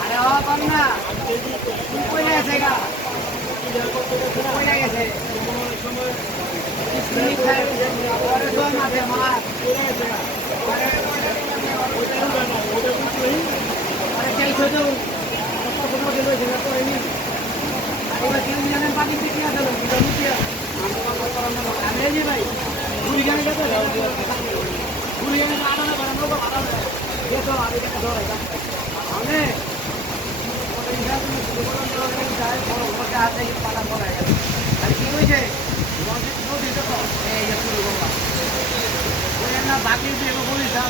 আরে ও কম না কই গেছে গা কই গেছে স্পিড খাই পরে তো মাঠে মার পরে চাই তো তো কত দিন হইছে না তো এনি আর এবার কেন জানেন পানি কি আছে না মুখিয়া আমি এই ভাই গুলি গানে গেছে গুলি গানে আড়ানা বাড়ানো আড়ানা ये तो आगे का दौर है हमने बाकी बलिस